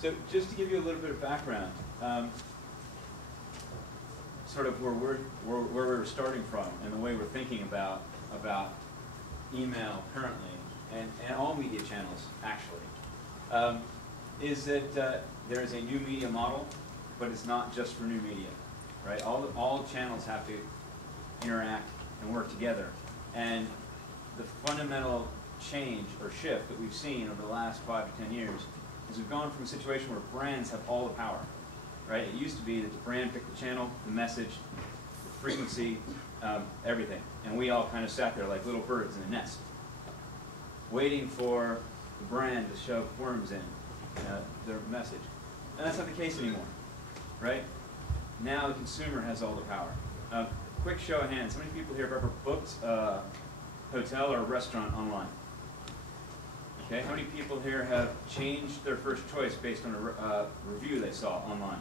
So just to give you a little bit of background, sort of where we're starting from and the way we're thinking about email currently, and all media channels actually, is that there is a new media model, but it's not just for new media, right? All channels have to interact and work together, and the fundamental change or shift that we've seen over the last 5 to 10 years is we've gone from a situation where brands have all the power, right? It used to be that the brand picked the channel, the message, the frequency, everything, and we all kind of sat there like little birds in a nest, waiting for the brand to shove worms in their message. And that's not the case anymore, right? Now the consumer has all the power. Quick show of hands, how many people here have ever booked a hotel or a restaurant online? Okay, how many people here have changed their first choice based on a review they saw online?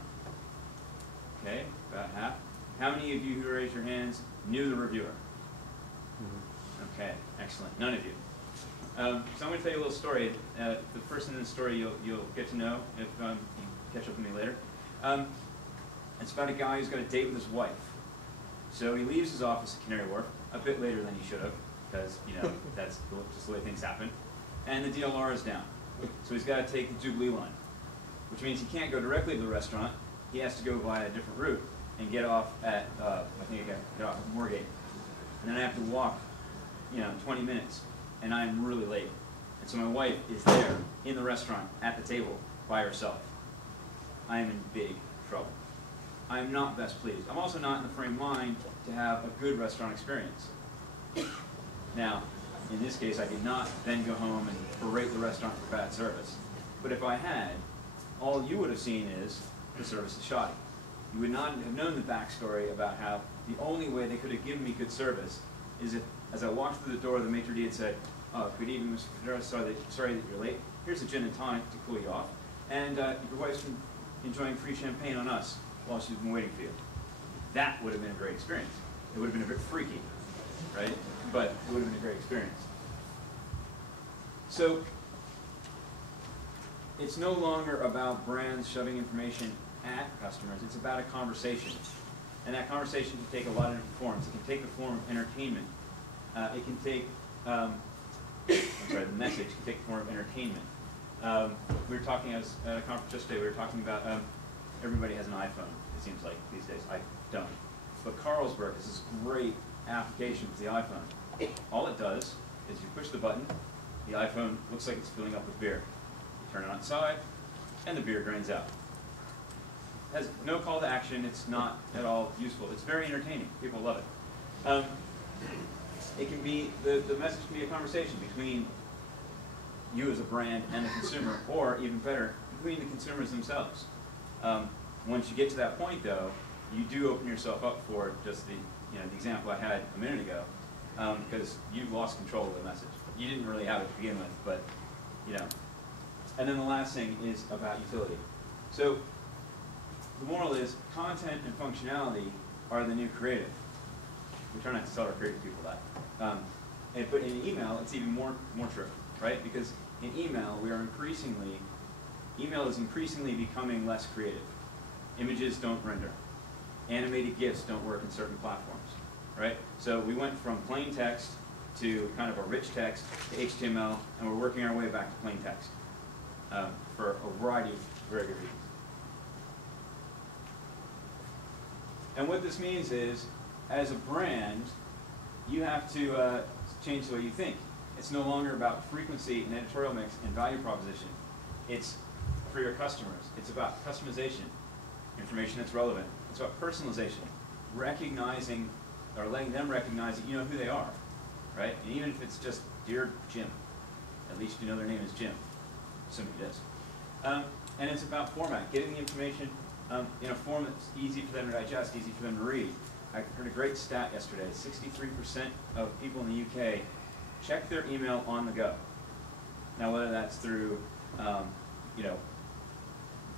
Okay, about half. How many of you who raised your hands knew the reviewer? Okay, excellent. None of you. So I'm going to tell you a little story. The person in the story you'll get to know if you catch up with me later. It's about a guy who's got a date with his wife. So he leaves his office at Canary Wharf a bit later than he should have, because that's just the way things happen. And the DLR is down. So he's got to take the Jubilee line, which means he can't go directly to the restaurant. He has to go via a different route and get off at, I think I get off at Moorgate. And then I have to walk, 20 minutes, and I'm really late. And so my wife is there in the restaurant at the table by herself. I am in big trouble. I'm not best pleased. I'm also not in the frame of mind to have a good restaurant experience. Now, in this case, I did not then go home and berate the restaurant for bad service. But if I had, all you would have seen is the service is shoddy. You would not have known the backstory about how the only way they could have given me good service is if, as I walked through the door, the maitre d' had said, "Oh, good evening, Mr. Fedora, sorry that you're late. Here's a gin and tonic to cool you off. And your wife's been enjoying free champagne on us while she's been waiting for you." That would have been a great experience. It would have been a bit freaky, right? But it would have been a great experience. So it's no longer about brands shoving information at customers. It's about a conversation. And that conversation can take a lot of different forms. It can take the form of entertainment. It can take, the message can take the form of entertainment. We were talking at a conference just today, we were talking about everybody has an iPhone, it seems like, these days. I don't. But Carlsberg is this great application for the iPhone. All it does is you push the button, the iPhone looks like it's filling up with beer. You turn it on its side, and the beer drains out. It has no call to action, it's not at all useful. It's very entertaining, people love it. It can be, the message can be a conversation between you as a brand and the consumer, or even better, between the consumers themselves. Once you get to that point, though, you do open yourself up for just the example I had a minute ago, because you've lost control of the message. You didn't really have it to begin with, but And then the last thing is about utility. So the moral is content and functionality are the new creative. We try not to tell our creative people that. But in email, it's even more true, right? Because in email, email is increasingly becoming less creative. Images don't render. Animated GIFs don't work in certain platforms, right? So we went from plain text to kind of a rich text to HTML, and we're working our way back to plain text for a variety of very good reasons. And what this means is, as a brand, you have to change the way you think. It's no longer about frequency and editorial mix and value proposition. It's for your customers. It's about customization, information that's relevant. It's about personalization, recognizing or letting them recognize that you know who they are, right? And even if it's just Dear Jim, at least you know their name is Jim, assuming it is. And it's about format, getting the information in a form that's easy for them to digest, easy for them to read. I heard a great stat yesterday. 63% of people in the UK check their email on the go. Now, whether that's through, a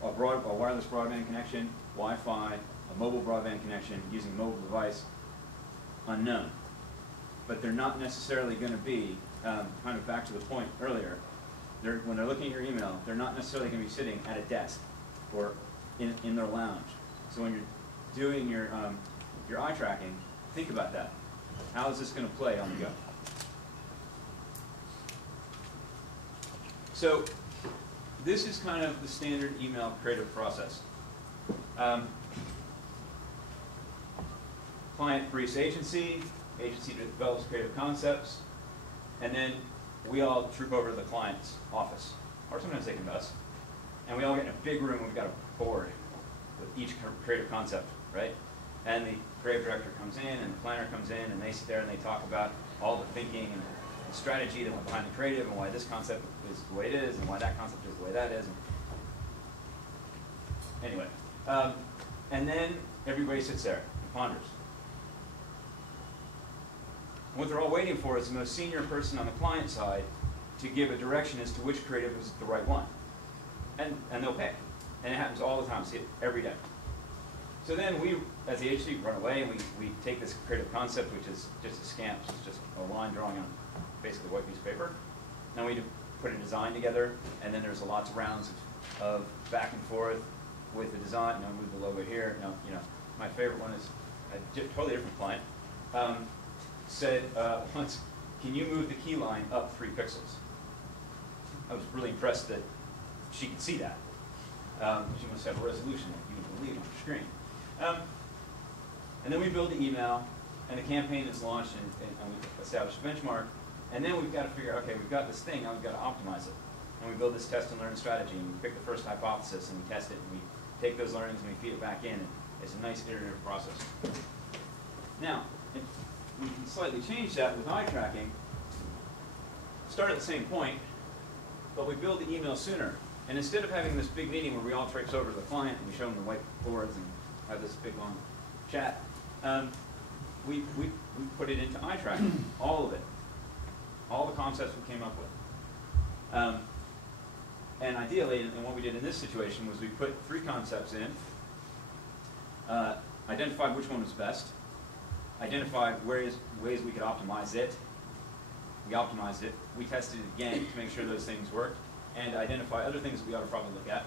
wireless broadband connection, Wi-Fi, a mobile broadband connection, using a mobile device, unknown. But they're not necessarily going to be, kind of back to the point earlier, when they're looking at your email, they're not necessarily going to be sitting at a desk or in their lounge. So when you're doing your eye tracking, think about that. How is this going to play on the go? So this is kind of the standard email creative process. Client briefs agency, agency develops creative concepts, and then we all troop over to the client's office, or sometimes they come to us, and we all get in a big room. We've got a board with each creative concept, right? And the creative director comes in, and the planner comes in, and they sit there and they talk about all the thinking and the strategy that went behind the creative, and why this concept is the way it is, and why that concept is the way that is. Anyway, and then everybody sits there and ponders. What they're all waiting for is the most senior person on the client side to give a direction as to which creative is the right one. And they'll pick. And it happens all the time, see it every day. So then we, as the agency, run away and we take this creative concept, which is just a scamp, it's just a line drawing on basically a white piece of paper. Then we put a design together, and then there's lots of rounds of back and forth with the design. Now move the logo here. Now, my favorite one is a totally different client. Said once, can you move the key line up 3 pixels? I was really impressed that she could see that. She must have a resolution that you can believe on the screen. And then we build the email, and the campaign is launched, and we establish a benchmark. And then we've got to figure out, okay, we've got this thing, now we've got to optimize it. And we build this test and learn strategy, and we pick the first hypothesis, and we test it, and we take those learnings, and we feed it back in. And it's a nice iterative process. Now, we can slightly change that with eye tracking. Start at the same point, but we build the email sooner. And instead of having this big meeting where we all traipse over to the client and we show them the whiteboards and have this big long chat, we put it into eye tracking, all of it, all the concepts we came up with. And ideally, and what we did in this situation was we put 3 concepts in, identified which one was best, identified ways we could optimize it. We optimized it. We tested it again to make sure those things worked, and identify other things that we ought to probably look at.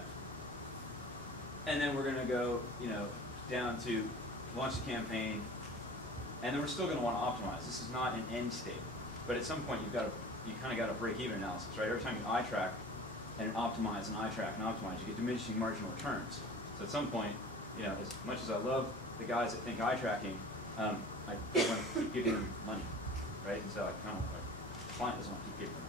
And then we're going to go, down to launch the campaign, and then we're still going to want to optimize. This is not an end state, but at some point you kind of got a break-even analysis, right? Every time you eye track and optimize and eye track and optimize, you get diminishing marginal returns. So at some point, as much as I love the guys that think eye tracking, I don't want to keep giving them money, right? And so I kind of, like, the client doesn't want to keep giving them